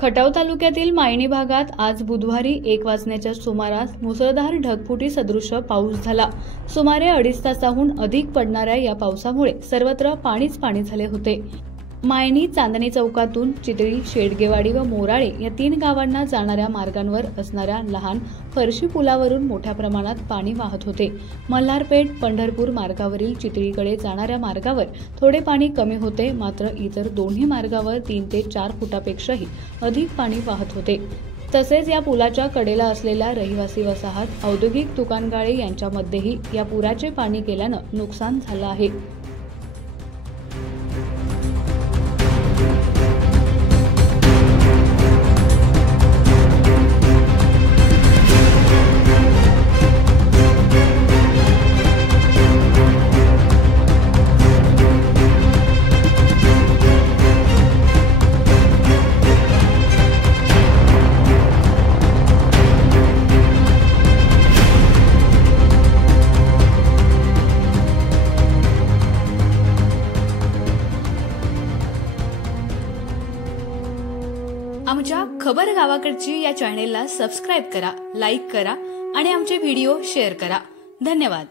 खटाव तालुक्यातील मायणी भागात आज बुधवारी 1 वाजण्याच्या सुमारास मुसळधार ढगफुटी सदृश पाऊस झाला। सुमारे 2.5 तासाहून अधिक पडणाऱ्या या पावसामुळे सर्वत्र पाणीच पाणी झाले होते। मायणी चांदणी चौकातून चितळी, शेडगेवाडी व मोराळे या 3 गावांना जाणाऱ्या मार्गांवर असणाऱ्या लहान फरशी पुलावरून मोठ्या प्रमाणात पाणी वाहत होते। मल्हारपेठ पंढरपूर मार्गावरील चितळीकडे जाणाऱ्या मार्गावर थोडे पाणी कमी होते, मात्र इतर दोन्ही मार्गावर 3 ते 4 फुटापेक्षाही अधिक पाणी वाहत होते। तसेच या पुलाच्या कडेला असलेल्या रहिवासी वसाहत, औद्योगिक दुकानगाळे यांच्यामध्येही या पुराचे पाणी गेल्यानं नुकसान झालं आहे। आमच्या खबर गावाकडची या चॅनेलला सबस्क्राइब करा, लाईक करा आणि आमचे व्हिडिओ शेअर करा। धन्यवाद।